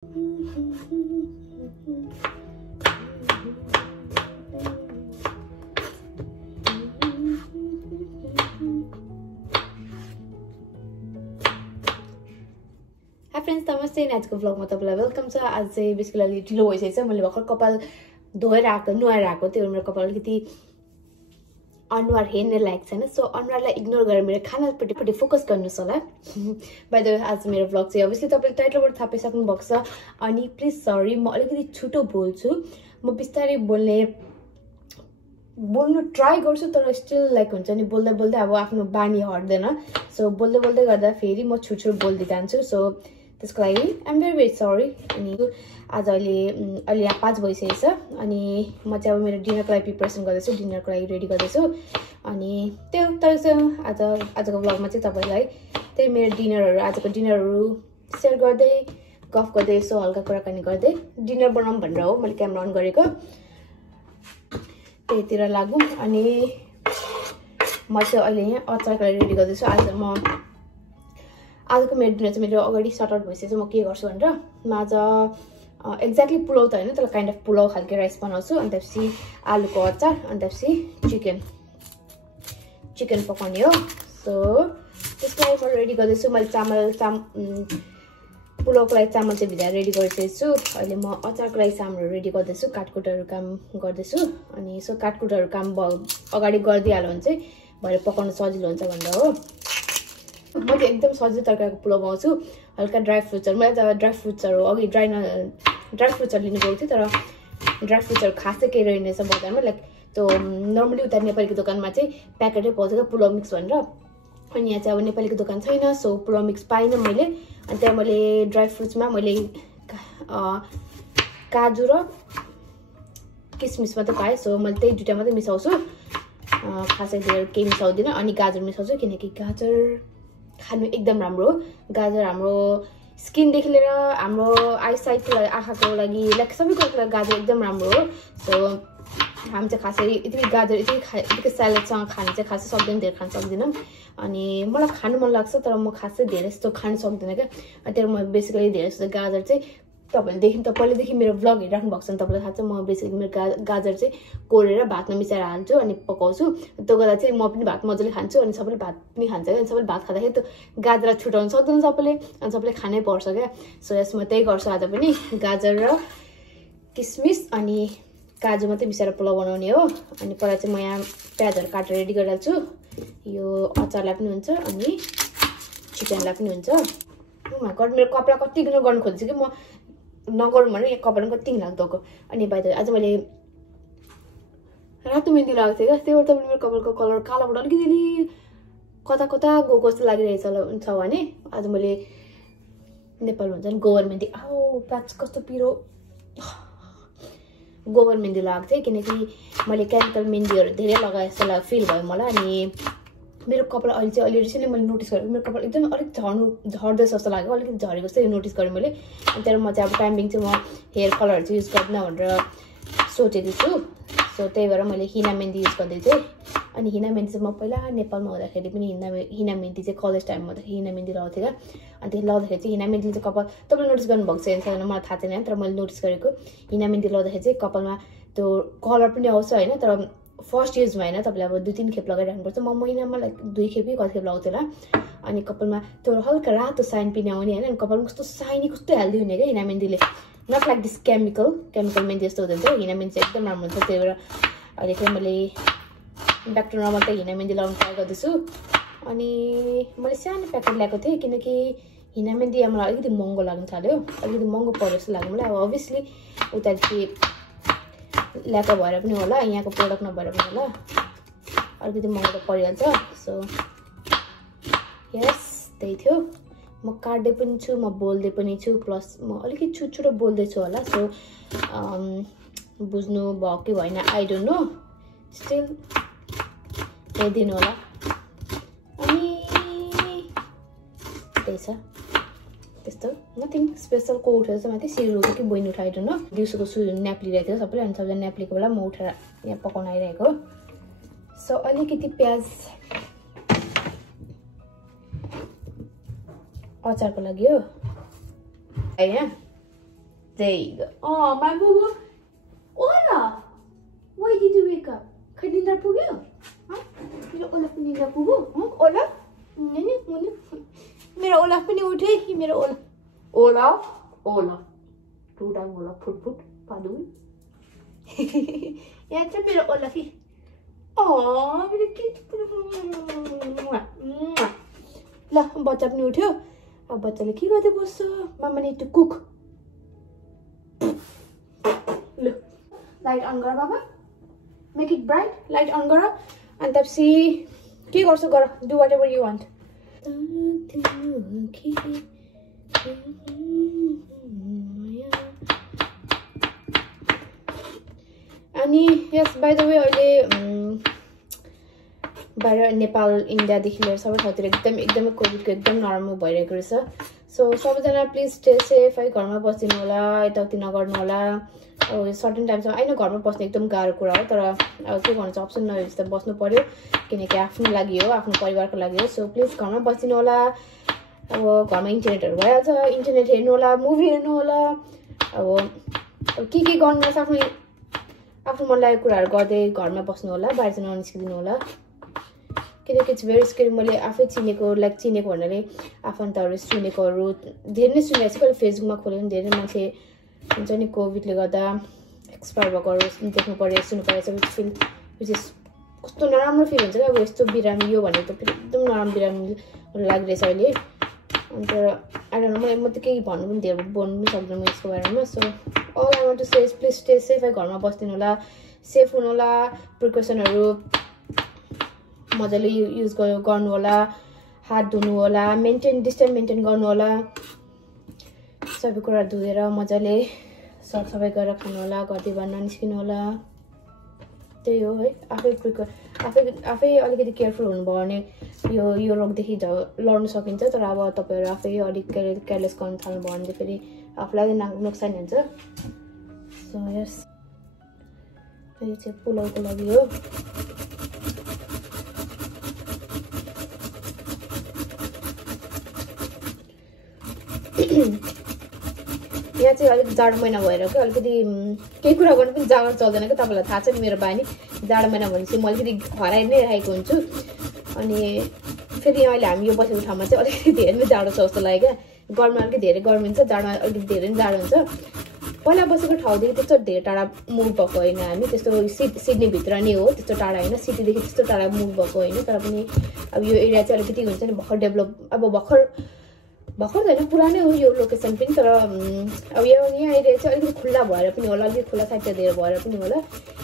High friends, नमस्ते। आजको ब्लगमा तपाईँलाई वेलकम छ। आज चाहिँ बेसिकली ढिलो भइसकेको छ। मैले भर्खर कपाल धोएर आएको, नुहाएर आएको। त्यो मेरो कपाल अलिकति अनुहार हेर्ने लायक छैन। सो अनुहारलाई इग्नोर गरेर मेरो खानापट्टि फोकस गर्नुहोस् होला। बाइ द वे, आज मेरो ब्लग चाहिँ अभियसली तपाईँले टाइटलबाट थाहा पाइसक्नु भएको छ। अनि प्लिज सरी, म अलिकति छिटो बोल्छु। म बिस्तारै बोल्नु ट्राई गर्छु, तर स्टिल लाइक हुन्छ नि, बोल्दै बोल्दै अब आफ्नो बानी हट्दैन। सो बोल्दै बोल्दै गर्दा फेरि म छुटछुट बोल्दै जान्छु। सो त्यसको लागि आइएम भेरी सरी। अनि आज अहिले यहाँ 5 भइसकेको छ। अनि म चाहिँ अब मेरो डिनरको लागि प्रिपरेसन गर्दैछु, डिनरको लागि रेडी गर्दैछु। अनि आजको ब्लगमा चाहिँ तपाईँलाई त्यही मेरो आजको डिनरहरू सेयर गर्दै गफ गर्दै यसो हल्का कुराकानी गर्दै डिनर बनाऊँ भनेर हो मैले क्यामेरा अन गरेको। त्यहीतिर लागौँ। अनि म चाहिँ अहिले यहाँ अचारको लागि रेडी गर्दैछु। आजको मेरो डिनर चाहिँ मेरो अगाडि सर्ट आउट भइसकेको छ। म के गर्छु भनेर म आज एक्ज्याक्टली पुलाउ त होइन, तर काइन्ड अफ पुलाउ खालको राइस बनाउँछु। अनि त्यसपछि आलुको अचार, अनि त्यसपछि चिकन पकाउने हो। सो त्यसको लागि म रेडी गर्दैछु। मैले पुलाउको लागि चामल चाहिँ भिजाएर रेडी गरिसकेको छु। अहिले म अचारको लागि सामानहरू रेडी गर्दैछु, काटकुटहरू काम गर्दैछु। अनि यसो काटकुटहरू काम अगाडि गरिदिइहाल्यो भने चाहिँ भरे पकाउनु सजिलो हुन्छ भनेर हो। म चाहिँ एकदम सजिलो तरिकाको पुलाउ बनाउँछु। हल्का ड्राई फ्रुट्सहरू, मैले त ड्राई फ्रुट्सहरू अघि ड्राई फ्रुट्सहरू लिनु गएको थिएँ, तर ड्राई फ्रुट्सहरू खासै केही रहेनछ बजारमा। लाइक त्यो नर्मली उता नेपालीको दोकानमा चाहिँ प्याकेटै पाउँछ क्या पुलाउ मिक्स भनेर। अनि यहाँ चाहिँ अब नेपालीको दोकान छैन, सो पुलाउ मिक्स पाइनँ मैले। अनि त्यहाँ मैले ड्राई फ्रुट्समा मैले काजु र किसमिस मात्रै पाएँ। सो मैले त्यही दुइटा मात्रै मिसाउँछु, खासै धेरै केही मिसाउँदिनँ। अनि गाजर मिसाउँछु, किनकि गाजर खानु एकदम राम्रो हो। गाजर हाम्रो स्किनदेखि लिएर हाम्रो आइसाइटको लागि, आँखाको लागि, लाइक सबैको लागि गाजर एकदम राम्रो हो। सो हामी चाहिँ खासै यतिकै स्यालेडसँग खानु चाहिँ खासै सक्दैन, धेरै खानु सक्दिनँ। अनि मलाई खानु मन लाग्छ, तर म खासै धेरै जस्तो खानु सक्दिनँ क्या। त्यही म बेसिकली धेरै जस्तो गाजर चाहिँ तपाईँले पहिलेदेखि मेरो ब्लग हेरिराख्नु भएको छ भने तपाईँलाई थाहा छ, म बेसिकली मेरो गाजर चाहिँ कोरेर भातमा मिसाएर हाल्छु अनि पकाउँछु। त्यो गर्दा चाहिँ म पनि भात मजाले खान्छु, अनि सबैले भात पनि खान्छ क्या। अनि सबैले भात खाँदाखेरि त्यो गाजरलाई छुटाउनु सक्दैन सबैले, अनि सबैले खानै पर्छ क्या। सो यस म त्यही गर्छु आज पनि। गाजर र किसमिस अनि काजु मात्रै मिसाएर पुलाउ बनाउने हो। अनि पहिला चाहिँ म यहाँ प्याजहरू काटेर रेडी गरिहाल्छु। यो अचारलाई पनि हुन्छ अनि चिकनलाई पनि हुन्छ। मेरो कपडा कति गर्नु खोज्छु कि म नगरौँ भने कपडा पनि कति लाग्दोको। अनि बाहिर आज मैले रातो मेहन्दी लगाएको थिएँ क्या, त्यही भएर तपाईँले मेरो कपालको कलर कालोबाट अलिकति कता गएको जस्तो लागिरहेछ भने आज मैले नेपालमा हुन्छ नि गोबर मेहन्दी, प्याच कस्तो पिरो गोबर मेहन्दी लगाएको थिएँ। किनकि मैले केमिकल मेहन्दीहरू धेरै लगाए जस्तो फिल भयो मलाई। अनि मेरो कपाल अहिले रिसेन्टली मैले नोटिस गरेँ, मेरो कपाल एकदम अलिक झर्दैछ जस्तो लाग्यो, अलिकति झरेको जस्तो नोटिस गरेँ मैले। अनि त्यहाँबाट म चाहिँ अब टाइमिङ चाहिँ म हेयर कलरहरू चाहिँ युज गर्दिनँ भनेर सोचेको छु। सो त्यही भएर मैले हिना मेहन्दी युज गर्दै थिएँ। अनि हिना मेहन्दी चाहिँ म पहिला नेपालमा हुँदाखेरि पनि हिना मेहन्दी चाहिँ कलेज टाइममा हुँदाखेरि हिना मेहन्दी लगाउँथेँ क्या। अनि त्यो लाउँदाखेरि चाहिँ हिना मेहन्दी चाहिँ कपाल तपाईँले नोटिस गर्नुभएको छैन मलाई थाहा छैन, तर मैले नोटिस गरेको हिना मेहन्दी लाउँदाखेरि चाहिँ कपालमा त्यो कलर पनि आउँछ होइन। तर फर्स्ट युजमा होइन, तपाईँले अब 2-3 खेप लगाइराख्नुपर्छ। म महिनामा लाइक 2 खेप कि कति खेप लगाउँथेँ होला। अनि कपालमा त्यो हल्का रातो साइन पनि आउने होइन। अनि कपालमा कस्तो साइनी कस्तो हेल्दी हुने क्या हिना मेहन्दीले, नट लाइक दिस केमिकल मेहन्दी जस्तो हुँदैन थियो। हिना मेहन्दी चाहिँ एकदम राम्रो हुन्छ। त्यही भएर अहिले चाहिँ मैले ब्याक टु नर्मल चाहिँ हिना मेहन्दी लगाउनु ट्राई गर्दैछु। अनि मैले सानो प्याकेट ल्याएको थिएँ, किनकि हिना मेहन्दी मलाई अलिकति महँगो लाग्नु थाल्यो, अलिकति महँगो पर्यो जस्तो लाग्यो मलाई। अब अभियसली उतादेखि ल्याएको भएर पनि होला, यहाँको प्रोडक्ट नभएर पनि होला, अलिकति महँगो त परिहाल्छ। सो यस त्यही थियो। म काट्दै पनि छु, म बोल्दै पनि छु, प्लस म अलिकति छुटछुटो बोल्दैछु होला। सो बुझ्नु भयो कि भएन आई डोन्ट नो, स्टिल हेरिदिनु होला। अनि त्यही छ, त्यस्तो नथिङ स्पेसल। को उठेर चाहिँ माथि सिरियल उठ्यो कि बहिनी उठाइदिनु न, दिउँसोको न्याप लिइरहेको थियो सबैले। अनि सबैले न्याप लिएको बेला म उठेर यहाँ पकाउन आइरहेको। सो अलिकति प्याज अचारको लागि हो यहाँ There you go. Oh, my boo. Ola! Why did you wake up? Kanina pugo? Huh? Mera Olaf kanina pugo? Huh? Olaf? Mera Olaf pani uthe. Mera Olaf. Olaf? Olaf. Two times Olaf. Put. Padu. Yeah, it's a mera Olaf. Oh, mera cute. La, bachcha pani uthyo. Ab bachchale ke garदै बस्छ? Mama need to cook. Look. Light on गर बाबा. Make it bright. Light on गर. And त्यसपछि के गर्छौ गर. Do whatever you want. अनि yes, by the way, अहिले बाहिर नेपाल इन्डियादेखि लिएर सबै ठाउँतिर एकदमै कोभिडको एकदम नराम्रो भइरहेको रहेछ. सो सबैजना प्लिज स्टे सेफ है. घरमा बस्दिनु होला, यताउति नगर्नु होला. अब सर्टेन टाइमसम्म होइन घरमा बस्ने एकदम गाह्रो कुरा हो, तर अब के गर्नु छ अप्सन नभएपछि त बस्नु पर्यो, किनकि आफ्नो लागि हो, आफ्नो परिवारको लागि हो. सो प्लिज घरमा बस्दिनु होला. अब घरमा इन्टरनेटहरू भइहाल्छ, इन्टरनेट हेर्नु होला, मुभी हेर्नु होला. अब के गर्नु आफ्नो मन लागेको कुराहरू गर्दै घरमा बस्नु होला, बाहिर चाहिँ ननिस्किदिनु होला. किनकि इट्स भेरी स्केरी. मैले आफै चिनेको भन्नाले आफन्तहरू सुनेकोहरू धेरै नै सुनिरहेको छु. कहिले फेसबुकमा खोल्यो भने धेरै मान्छे हुन्छ नि कोभिडले गर्दा एक्सपायर भएकोहरू देख्नु पर्यो, सुन्नु पर्यो. सबै फिल कस्तो नराम्रो फिल हुन्छ क्या. अब यस्तो बिरामी यो भनेको त फेरि एकदम नराम्रो बिरामी लागिरहेछ अहिले. अन्त आइडोन्ट नो, म त केही भन्नु पनि धेरै बोल्नु पनि सक्दिनँ यसको बारेमा. So all I want to say please stay safe है. घरमा बस्दिनु होला, सेफ हुनु होला, प्रिकसनहरू मजाले युज गर्नु होला, हात धुनु होला, डिस्टेन्स मेन्टेन गर्नु होला. सबै कुरा धोएर मजाले सफाइ गरेर खानु होला, घरदेखि बाहिर ननिस्किनु होला. त्यही हो है. आफै अलिकति केयरफुल हुनुभयो भने यो रोगदेखि लड्न सकिन्छ. तर अब तपाईँहरू आफै अलिक केयरलेस गर्न थाल्नुभयो भने फेरि आफूलाई नोक्सान हुन्छ. सो यस, यो चाहिँ पुलाउको लागि हो. यहाँ चाहिँ अलिक जाडो महिना भएर क्या अलिकति केही कुरा गर्नु पनि जाडो चल्दैन क्या. तपाईँलाई थाहा छ नि मेरो बानी, जाडो महिना भनेपछि म अलिकति हराइ नै राखेको हुन्छु. अनि फेरि अहिले हामी यो बसेको ठाउँमा चाहिँ अलिकति धेरै नै जाडो छ जस्तो लाग्यो क्या. गरममा अलिकति धेरै गर्मी हुन्छ, जाडोमा अलिकति धेरै नै जाडो हुन्छ. पहिला बसेको ठाउँदेखि त्यस्तो धेरै टाढा मुभ भएको होइन हामी. त्यस्तो सिडनीभित्र नै हो, त्यस्तो टाढा होइन. सिटीदेखि त्यस्तो टाढा मुभ भएको होइन. तर पनि अब यो एरिया चाहिँ अलिकति हुन्छ नि भर्खर डेभलप, अब भर्खर त होइन पुरानै हो यो लोकेसन पनि. तर अब यहाँ एरिया चाहिँ अलिकति खुल्ला भएर पनि होला, अलिकति खुल्ला साइडतिर धेरै भएर पनि होला.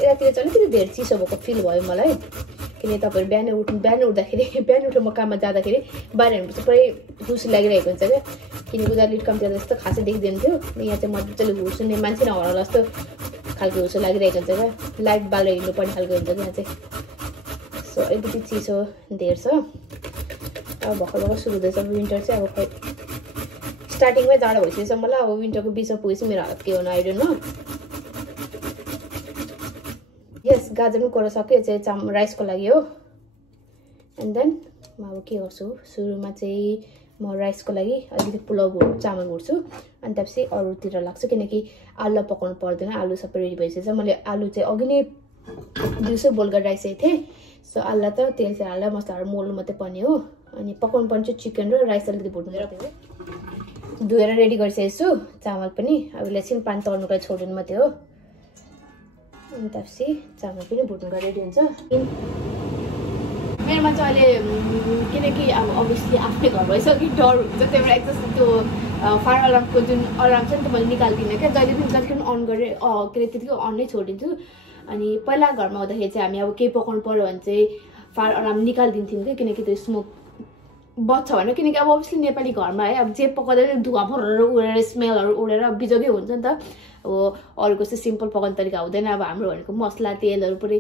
यतातिर चाहिँ अलिकति धेरै चिसो भएको फिल भयो मलाई. किनकि तपाईँहरू बिहान उठेर म काममा जाँदाखेरि बाहिर हेर्नुपर्छ, पुरै हुसी लागिरहेको हुन्छ क्या. किनकि उता लिट कम्ती जस्तो खासै देख्दैन थियो. यहाँ चाहिँ मजाले हुर्सुने मान्छे नहरा जस्तो खालको हुसो लागिरहेको हुन्छ क्या. लाइट बालेर हिँड्नुपर्ने खालको हुन्छ यहाँ चाहिँ. सो अलिकति चिसो धेरै छ. अब भर्खर सुरु हुँदैछ विन्टर चाहिँ. अब खै स्टार्टिङमै जाडो भइसकेछ मलाई. अब विन्टरको बिचमा पुगेपछि मेरो हालत के हुनु आइडोन्ट नो. यस, गाजर पनि कोरा सक्यो. चाहिँ राइसको लागि हो. एन्ड देन म अब के गर्छु, सुरुमा चाहिँ म राइसको लागि अलिकति पुलाउ चामल भुट्छु. अनि त्यसपछि अरूतिर लाग्छु, किनकि आलु पकाउनु पर्दैन. आलु सबै रेडी भइसकेछ. मैले आलु चाहिँ अघि नै दिउँसो बोइल गरेर राखिसकेको थिएँ. सो आलुलाई त तेल चाहिँ हालेर मसलाहरू मोल्नु मात्रै पर्ने हो. अनि पकाउनु पर्ने चाहिँ चिकन र राइस अलिकति भुट्नु पर्यो. धोएर रेडी गरिसकेको छु चामल पनि. अब यसलाई एकछिन पानी तर्नुको लागि छोडिदिनु मात्रै हो. अनि त्यसपछि चामल पनि भुट्नुको रेडी हुन्छ. मेरोमा चाहिँ अहिले किनकि अब अभियसली आफ्नै घर भइसक्यो, डर हुन्छ. त्यही भएर एकदम त्यो फायर अलार्मको जुन अलार्म छ नि त मैले निकाल्दिनँ क्या. जतिखेर अन गरेँ के अरे त्यतिकै अन नै छोडिदिन्छु. अनि पहिला घरमा हुँदाखेरि चाहिँ हामी अब केही पकाउनु पऱ्यो भने चाहिँ फायर अलार्म निकालिदिन्थ्यौँ क्या. किनकि त्यो स्मोक बच्छ होइन. किनकि अब अभियसली नेपाली घरमा है अब जे पकाउँदा पनि धुवा भरेर उडेर स्मेलहरू उडेर बिजोगै हुन्छ नि त. अब अरूको चाहिँ सिम्पल पकाउने तरिका हुँदैन. अब हाम्रो भनेको मसला तेलहरू पुरै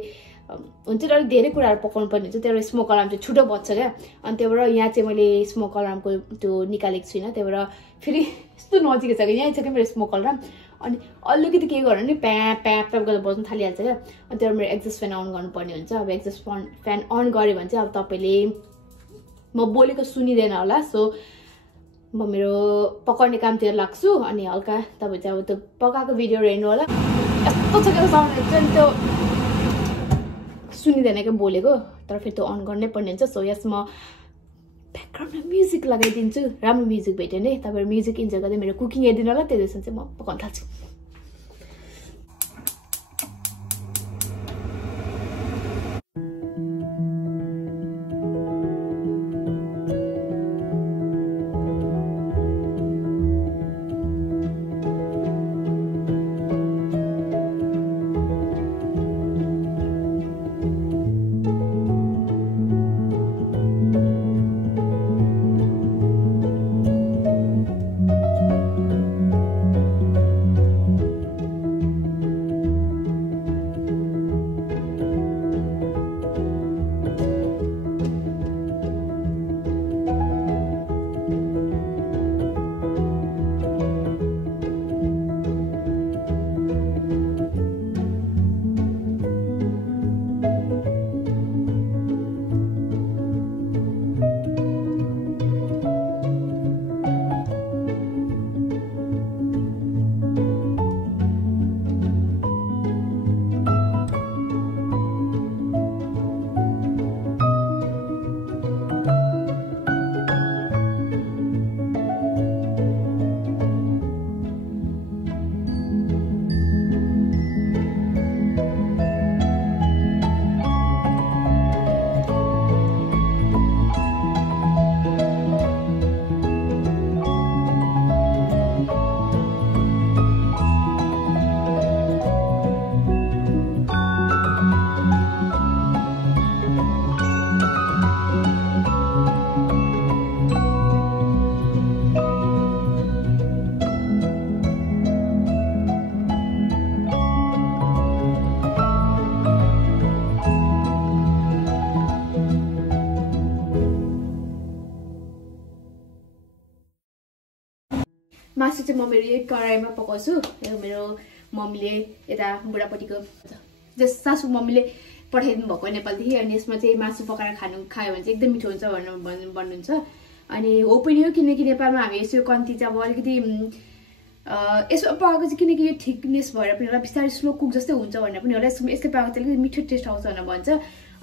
हुन्छ नि, अलिक धेरै कुराहरू पकाउनु पर्ने हुन्छ. त्यही भएर स्मोक अलार्म चाहिँ छिटो बच्छ क्या. अनि त्यही भएर यहाँ चाहिँ मैले स्मोक अलार्मको त्यो निकालेको छुइनँ. त्यही भएर फेरि यस्तो नजिकै छ कि यहीँ छ क्या मेरो स्मोक अलार्म. अनि अलिकति के गर्नु नि प्याप गरेर बज्नु थालिहाल्छ क्या. अनि त्यही भएर मेरो एक्जस्ट फ्यान अन गर्नुपर्ने हुन्छ. अब एक्जस्ट फ्यान अन गऱ्यो भने चाहिँ अब तपाईँले म बोलेको सुनिँदैन होला. सो म मेरो पकाउने कामतिर लाग्छु अनि हल्का तपाईँ चाहिँ अब त्यो पकाएको भिडियो हेर्नु होला। यस्तो छ क्या साउन्ड चाहिँ त्यो सुनिँदैन क्या बोलेको, तर फेरि त्यो अन गर्नै पर्ने हुन्छ। सो यस म ब्याकग्राउन्डमा म्युजिक लगाइदिन्छु, राम्रो म्युजिक भेट्यो भने तपाईँहरू म्युजिक इन्जोय गर्दै मेरो कुकिङ हेरिदिनु होला। त्यसपछि चाहिँ म पकाउन थाल्छु। मासु चाहिँ म मेरो यही कराईमा पकाउँछु। मेरो मम्मीले यता बुढापट्टिको जस सासू मम्मीले पठाइदिनु भएको नेपालदेखि, अनि यसमा चाहिँ मासु पकाएर खायो भने चाहिँ एकदम मिठो हुन्छ भन्नुहुन्छ। अनि हो पनि हो, किनकि नेपालमा हामी यसो कन्ती चाहिँ अब अलिकति यसो पकाएको चाहिँ किनकि यो थिकनेस भएर पनि होला, बिस्तारै स्लो कुक जस्तै हुन्छ भनेर पनि होला। यसले पकाएको चाहिँ अलिकति मिठो टेस्ट आउँछ भनेर भन्छ,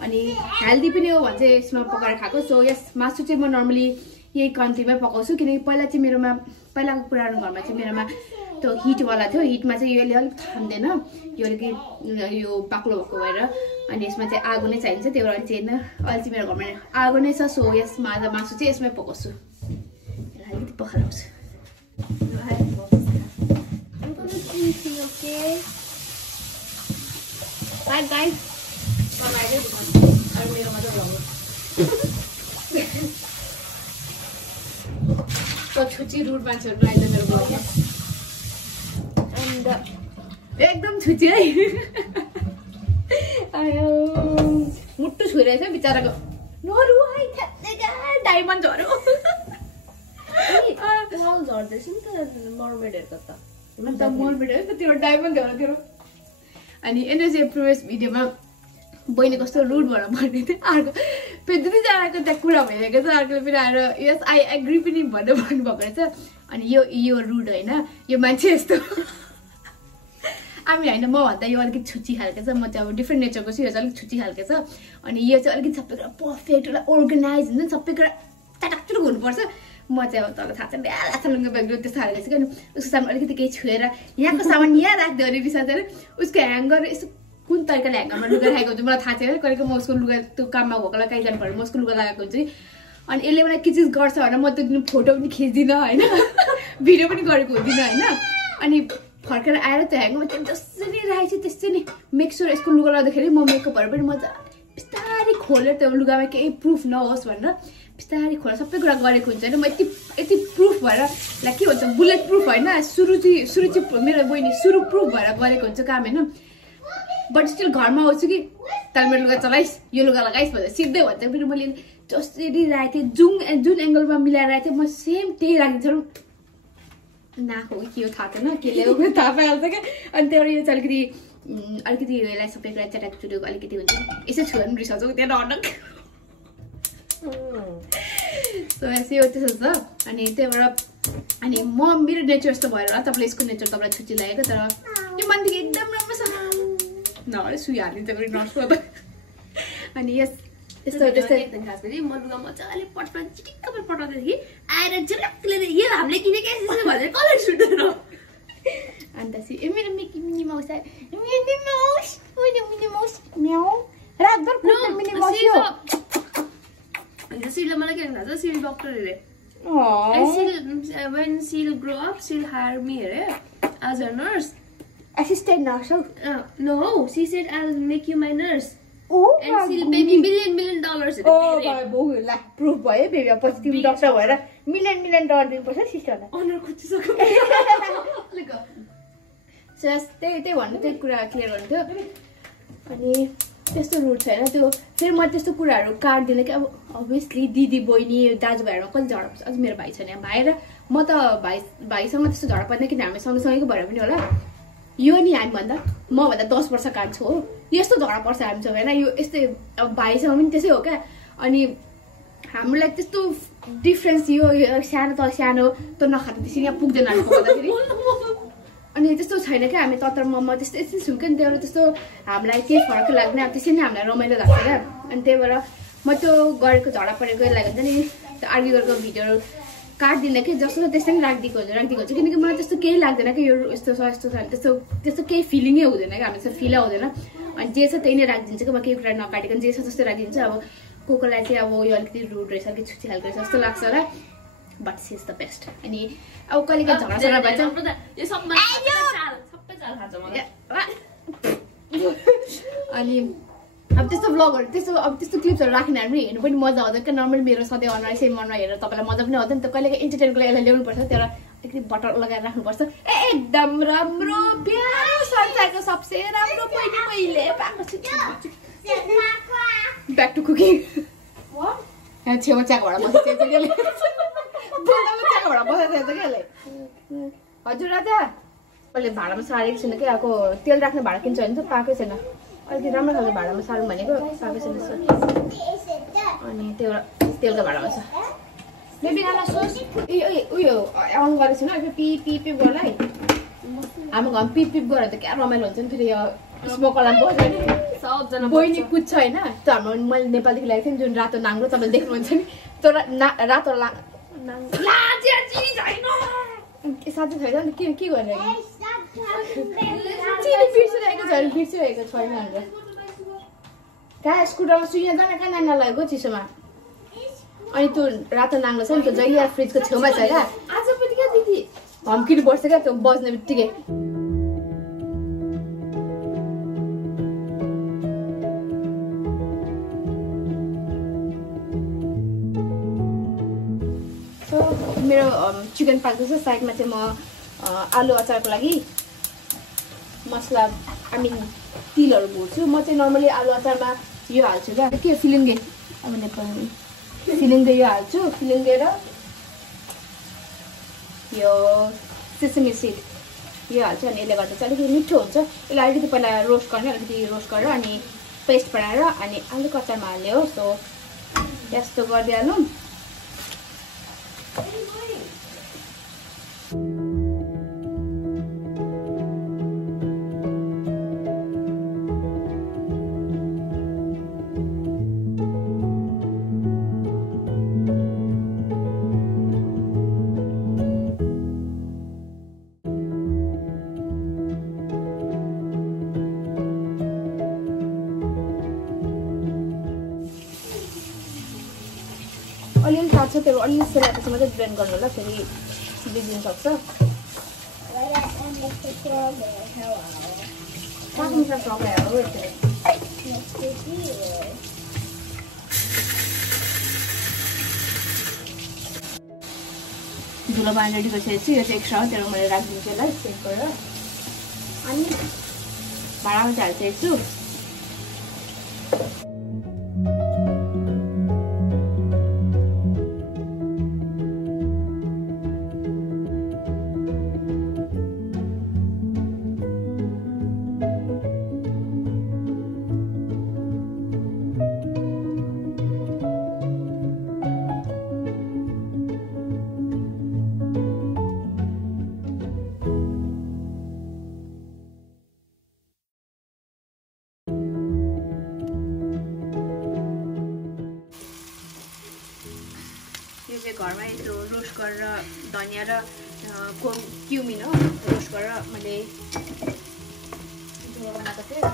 अनि हेल्दी पनि हो भन्छ यसमा पकाएर खाएको। सो यस मासु चाहिँ म नर्मली यही कन्तीमै पकाउँछु, किनकि पहिला चाहिँ मेरोमा पहिलाको पुरानो घरमा चाहिँ मेरोमा त्यो हिटवाला थियो। हिटमा चाहिँ यसले अलिक थाम्दैन, यो अलिकति यो बाक्लो भएको भएर, अनि यसमा चाहिँ आगो नै चाहिन्छ। त्यो भएर चाहिँ अहिले चाहिँ मेरो घरमा आगो नै छ। सो यसमा मासु चाहिँ यसमै पकाउँछु, अलिकति पखालाउँछु। छुची रुट मान्छेहरू आइज मेरो घरमा एकदम छुची है। आयो मुट्टु छुइरहेछ बिचराको, नरु डायमन्ड झऱ्यो झर्दैछ नि त मर्मेडहरूको त मर्मेडहरू त त्यो डायमन्ड झऱ्यो त्यो। अनि यिनीहरू चाहिँ प्रिभियस भिडियोमा बहिनी कस्तो रुड भएर भन्ने थियो, अर्को फेरि दुईजनाको त्यहाँ कुरा भइरहेको छ, अर्कोले फेरि आएर यस आई एग्री पनि भनेर भन्नुभएको रहेछ। अनि यो रुड होइन, यो मान्छे यस्तो हामी होइन, म भन्दा यो अलिकति छुच्ची खालको छ, म चाहिँ अब डिफ्रेन्ट नेचरको छु, यो चाहिँ अलिक छुच्ची खालको छ। अनि यो चाहिँ अलिकति सबै कुरा पर्फेक्ट एउटा अर्गनाइज हुन्छ नि, सबै कुरा टाटाकटुक हुनुपर्छ। म चाहिँ अब तपाईँलाई थाहा छ लाछा लुङ्गा ब्याग त्यस्तो खालको छु क्या, उसको सामान अलिकति केही छुएर यहाँको सामान यहाँ राख्दै अरे रिसाएर उसको ह्याङ्गर यस्तो कुन तरिकाले ह्याङ्गरमा लुगा राखेको हुन्छ मलाई थाहा छैन। कहिले म उसको लुगा त्यो काममा भएकोलाई कहीँ जानु पर्यो म उसको लुगा लगाएको हुन्छ नि, अनि यसले मलाई के चिज गर्छ भनेर म त्यो दिन फोटो पनि खिच्दिनँ होइन, भिडियो पनि गरेको हुँदिनँ होइन। अनि फर्केर आएर त्यो ह्याङ्गरमा त्यो जसरी राखेको छ त्यसै नै मेक स्योर यसको लुगा लाउँदाखेरि म मेकअपहरू पनि मजा बिस्तारै खोलेर त्यो लुगामा केही प्रुफ नहोस् भनेर बिस्तारै खोलेर सबै कुरा गरेको हुन्छ होइन। म यति प्रुफ भएर लाइक के भन्छ बुलेट प्रुफ होइन, सुरु चाहिँ मेरो बहिनी सुरु प्रुफ भएर गरेको हुन्छ काम होइन। बट स्टिल घरमा आउँछु कि तर मेरो लुगा चलाइस् यो लुगा लगाइस् भनेर सिधै भन्छ। फेरि मैले जसरी राखेको थिएँ जुन एङ्गलमा मिलाएर राखेको थिएँ म सेम त्यही राखिदिन्छु। नाको के हो थाहा छैन, के ल्याएको थाहा पाइहाल्छ क्या। अनि त्यहाँबाट यो चाहिँ अलिकति यसलाई सबै कुरा चटाक चुटेको अलिकति हुन्छ नि, यसो छुँदा पनि रिसाउँछ त्यहाँ अडक। सो यस्तै हो त्यसो त अनि त्यहीबाट अनि म मेरो नेचर यस्तो भएर होला तपाईँले यसको नेचर तपाईँलाई छुट्टी लागेको तर यो मान्छेको एकदम राम्रो छ नभए सुई हालिदिन्छ फेरि नर्सको त अनि यस्तो त्यस्तै खास गरी म लुगा मजाले पटमा चिटिक्क पटाउँदाखेरि आएर झिलक्कले यो हामीले किनेको भनेर कलर सुटेर अन्त मेरो Mickey Minnie Mouse Minnie Mouse Minnie Mouse म्याउ रातभर कुट्ने मिनी माउस हो हिजो सिलले मलाई के भन्नु सिल डक्टर अरे when she'll grow up she'll hire me as a nurse assistant nurse no she said I'll make you my nurse oh and she'll pay me $1 million oh la proof भयो baby पछि तिमी doctor भएर $1 million दिनुपर्छ सिस्टरलाई honour खोजिसक्यो so त्यही भन्नु त्यही कुरा clear गर्नु थियो अनि त्यस्तो रुट छैन त्यो फेरि म त्यस्तो कुराहरू काट्दिनँ कि अब अभियसली दिदी बहिनी दाजुभाइहरूमा कति झगडा पर्छ अझ मेरो भाइ छैन भाइ र म त भाइसँग त्यस्तो झगडा पर्दैन किन हामी सँगसँगैको भएर पनि होला यो नि हामीभन्दा मभन्दा 10 वर्ष काट्छु हो यस्तो झगडा पर्छ हामीसँग होइन यो यस्तै अब भाइसँग पनि त्यसै हो क्या अनि हामीलाई त्यस्तो डिफ्रेन्स यो सानो त सानो त नखाँदा त्यसरी यहाँ पुग्दैन हामी पुग्दाखेरि अनि त्यस्तो छैन क्या हामी ततर म त्यस्तो यस्तै छौँ क्या नि त्यही भएर त्यस्तो हामीलाई केही फरक लाग्दैन अब त्यसरी नै हामीलाई रमाइलो लाग्छ क्या अनि त्यही भएर म त्यो गरेको झगडा परेको लागि हुन्छ नि त्यो आर्ग्यु गरेको भिडियोहरू काट्दिनँ कि जस्तो त्यस्तै पनि राखिदिएको हुन्छ किनकि मलाई त्यस्तो केही लाग्दैन कि यो यस्तो छ यस्तो छ त्यस्तो केही फिलिङै हुँदैन क्या हामीसँग फिलै आउँदैन अनि जे छ त्यही नै राखिदिन्छु कि म केही कुरा नकाटिकन जे छ जस्तै राखिदिन्छु अब कोलाई चाहिँ अब यो अलिकति रुड रहेछ अलिकति छुच्ची खालको रहेछ जस्तो लाग्छ होला but she is the best अनि अब कहिले काहीँ झगडा सगडा भन्छ अनि अब त्यस्तो ब्लगहरू त्यस्तो क्लिप्सहरू राखेन भने हेर्नु पनि मजा आउँदैन क्या नर्मली मेरो सधैँ अनुहार सेम अनुहार हेरेर तपाईँलाई मजा पनि आउँदैन त कहिले काहीँ इन्टरटेनको लागि यसलाई ल्याउनुपर्छ त्यहाँबाट अलिकति बटर लगाएर राख्नुपर्छ एकदम राम्रो प्यारो संसारको सबसे राम्रो मैले पाएको छु ब्याक टु कुकिङ छेउमा चियाको भाडा बसेको छ कि चियाको भाडा बसेको छ कि हजुर राजा मैले भाडामा सारेको छुइनँ कि अब तेल राख्ने भाडा किन्छ भने त पाएकै छैन अलिकति राम्रो खालको भाडामा सार्नु भनेको पाएकै छैन अनि त्यो तेलको भाडामा छ बेबी गाना सोच उयो अन गरेको छैन अलिकति पिप पिप पिप गर्नलाई हाम्रो घरमा पिप पिप गरेर त क्या रमाइलो हुन्छ नि फेरि यो स्मोक अलार्म बज्छ नि सबजना बहिनी कुद्छ होइन त्यो हाम्रो मैले नेपालदेखि ल्याएको थिएँ नि जुन रातो नाङ्लो तपाईँले देख्नुहुन्छ नि त्यो रातो साथी छैन नि के गर्ने बिर्सिरहेको छैन हाम्रो कहाँ स्कुटरमा सुइया जान कहाँ नाना लागेको चिसोमा अनि त्यो रातो नाङ्लो छ नि त्यो जहिले फ्रिजको छेउमा छ क्या आज पनि क्या दिदी हम्किनु बस्छ क्या त्यो बज्ने बित्तिकै मेरो चिकन पाक्दैछ साइडमा चाहिँ म आलु अचारको लागि मसला तिलहरू भुट्छु म चाहिँ नर्मली आलु अचारमा यो हाल्छु क्या के फिलिङ्गे अब नेपाली फिलिङ्गे यो हाल्छु फिलिङ्गे र यो सेसमी सिड यो हाल्छु अनि यसले गर्दा चाहिँ अलिकति मिठो हुन्छ यसलाई अलिकति पहिला रोस्ट गर्ने अलिकति रोस्ट गरेर अनि पेस्ट बनाएर अनि आलुको अचारमा हाल्यो हो सो त्यस्तो गरिदिइहालौँ अलिअलि थाहा छ त्यो अलिअलि सेलाएपछि मात्रै ब्लेन्ड गर्नु होला फेरि बिग्रिन सक्छ धुलो पानी रेडी गरिसकेपछि यो चाहिँ एक्स्ट्रा हो त्यहाँ मैले राखिदिन्छु यसलाई सेभ गरेर अनि भाँडामा चाहिँ हालिसकेको छु रोस्ट गरेर धनिया र क्युमिन हो रोस्ट गरेर मैले झोल बनाएको थिएँ।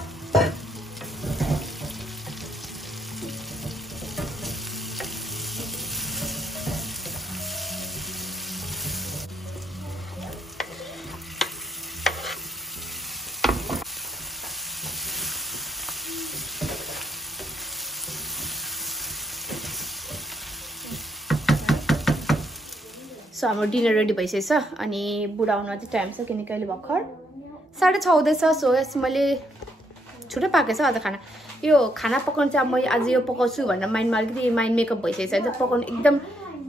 सो हाम्रो डिनर रेडी भइसकेछ अनि बुढा आउन चाहिँ टाइम छ किनकि अहिले भर्खर 6:30 हुँदैछ। सो यस मैले छुट्टै पाएको छ आज खाना। यो खाना पकाउनु चाहिँ अब मैले आज यो पकाउँछु भनेर माइन्डमा अलिकति माइन्ड मेकअप भइसकेको छ। पकाउनु एकदम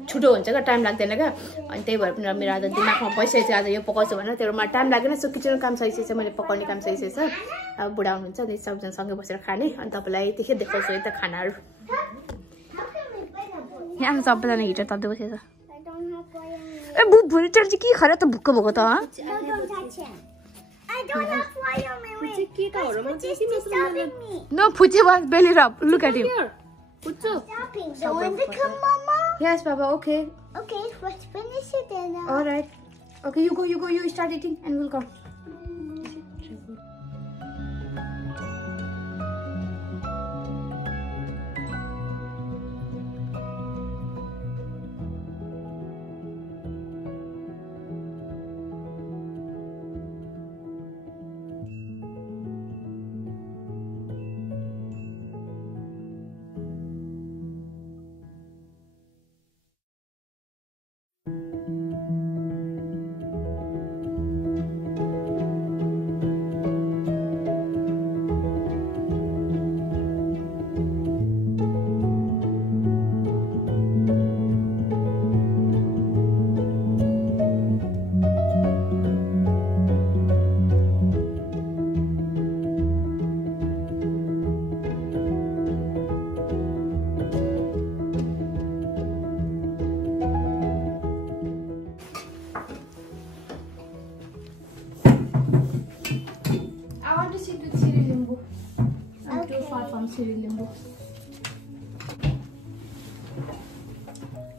छिटो हुन्छ क्या, टाइम लाग्दैन क्या। अनि त्यही भएर पनि मेरो आज दिमागमा भइसकेको छ आज यो पकाउँछु भनेर, त्यही भएर मलाई टाइम लागेन। सो किचनको काम सकिसकेको छ, मैले पकाउने काम सकिसकेको छ। अब बुढा आउनुहुन्छ अनि सबजनासँगै बसेर खाने अनि तपाईँलाई त्यही देखाउँछु यता खानाहरू। यहाँ सबैजना हिटर तप्दै बसेको छ। ए भुल चल्छ के खरा त भुक्क भएको त no फुचे was belly rub. Look at him. Yes, Baba. Okay. Okay, let's finish it then. All right. Okay, you go. You start eating, and we'll come.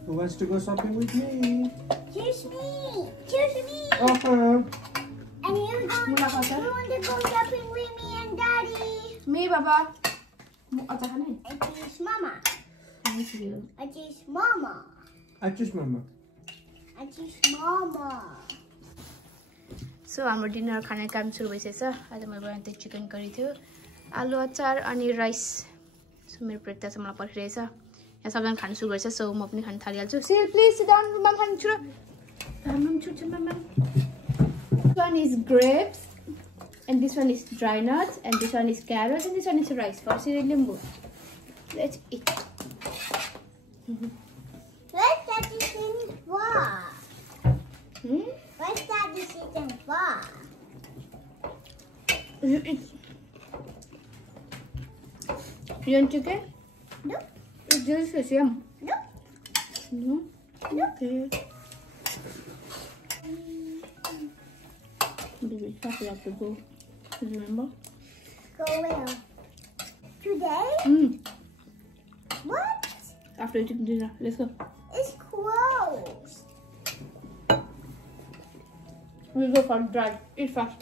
Who wants to go shopping with me? Choose me. Choose me. And you want to go shopping with me and Daddy. Me, Baba. I choose Mama. I choose Mama. I choose Mama. I choose Mama. So हाम्रो dinner खाने काम सुरु भइसकेछ। आज मैले बनाएको थिएँ chicken curry थियो, आलु अचार अनि राइस। सो मेरो प्लेट चाहिँ मलाई पर्खिरहेछ। यहाँ सबजना खानु सुरु गर्छ। सो म पनि खान थालिहाल्छु। सिल प्लिज सिट डाउन, मम खानु छु। मम छु मम। This one is grapes and this one is dry nuts and this one is carrots and this one is rice for Cyril Limbu. Let's eat. Where's Daddy sitting for? Where's Daddy sitting for? You eat. You want chicken? No. It's delicious, yum. No. No? Okay. Baby, have to go. Remember? Go where? Today? What? After eating dinner. Let's go. It's closed. We'll go for a drive. Eat fast.